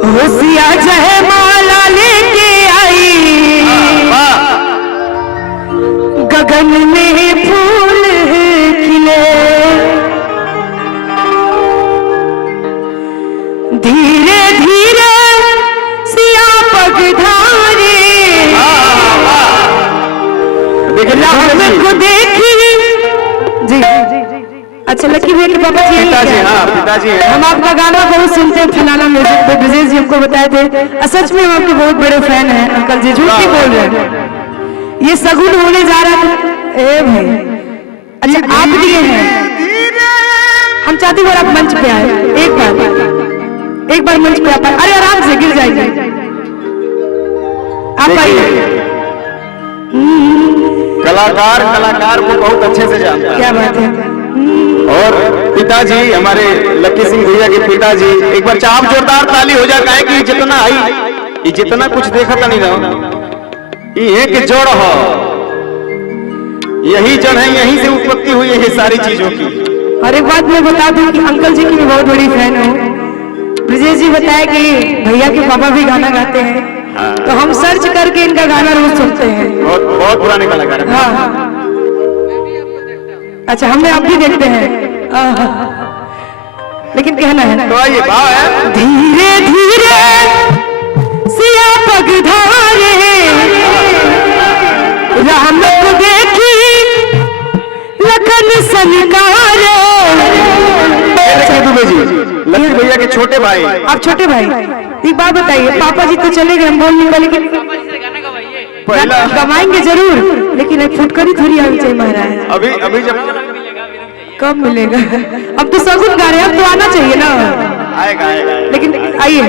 होशिया जय माला लेके आई, गगन में फूल खिले, धीरे धीरे सिया पगधारे, राम को देखी जी। अच्छा लकी भैया के पापा जी पिताजी, हाँ पिताजी है। हम आपका गाना बहुत सुनते हैं फलाना म्यूजिक पे, ब्रजेश जी हमको बताए थे। सच में हम आपके बहुत बड़े फैन हैं अंकल जी, झूठ नहीं बोल रहे। ये सगुन होने जा रहा था ए भाई। अच्छा आप दिए हैं, हम चाहते हैं आप मंच पे आए, एक बार मंच पे आप। अरे आराम से गिर जाएंगे आप आइए। कलाकार को बहुत अच्छे से जानता है। क्या बात है। और पिताजी हमारे लकी सिंह भैया के पिताजी, एक बार चाप जोरदार ताली हो जाए काहे कि जितना आई ये जितना कुछ देखा था नहीं रहा, ये कि जड़ हो, यही जड़ है, यहीं से उत्पत्ति हुई है ये सारी चीजों की। और एक बात मैं बता दूं कि अंकल जी की मैं बहुत बड़ी फैन हूँ। ब्रजेश जी बताया कि भैया के पापा भी गाना गाते हैं, तो हम सर्च करके इनका गाना रोज सुनते हैं। बहुत पुराने कलाकार हैं। हाँ अच्छा हमें आप भी देखते हैं, लेकिन कहना है तो आइए भाव है। धीरे धीरे सिया पगधारे, राम को देखी लखन सनकारे। लकी भैया के छोटे भाई। आप छोटे भाई, एक बात बताइए, पापा जी तो चले गए, हम बोल नहीं पाए, लेकिन गवाएंगे जरूर, लेकिन एक फुटकरी थोड़ी आनी चाहिए महाराज। अभी जब कब मिलेगा, अब तो सगुन गा रहे हैं, अब तो आना चाहिए ना। आएगा। लेकिन आइए।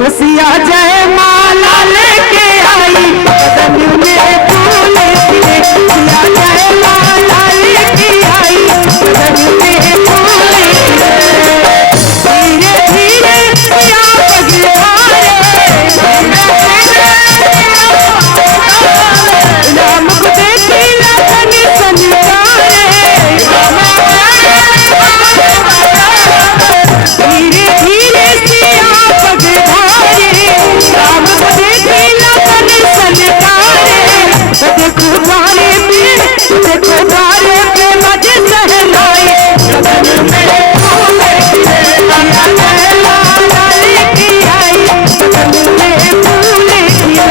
होशिया जय माला लेके आई, गगन में फूल खिले, होशिया जय माला लेके आई, गगन में फूल खिले, धीरे धीरे सिया पगधारे, राम को देखी लखन सनकारे, धीरे धीरे सिया पगधारे, राम को देखी लखन सनकारे। देखो द्वारे पे मजे सहनाई, गगन में फूल खिले, माला लेके आई, गगन में फूल खिले।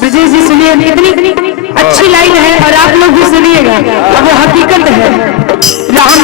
ब्रजेश जी सुनिए, कितनी अच्छी लाइन है और आप लोग भी सुनिएगा, अब वो हकीकत है। राम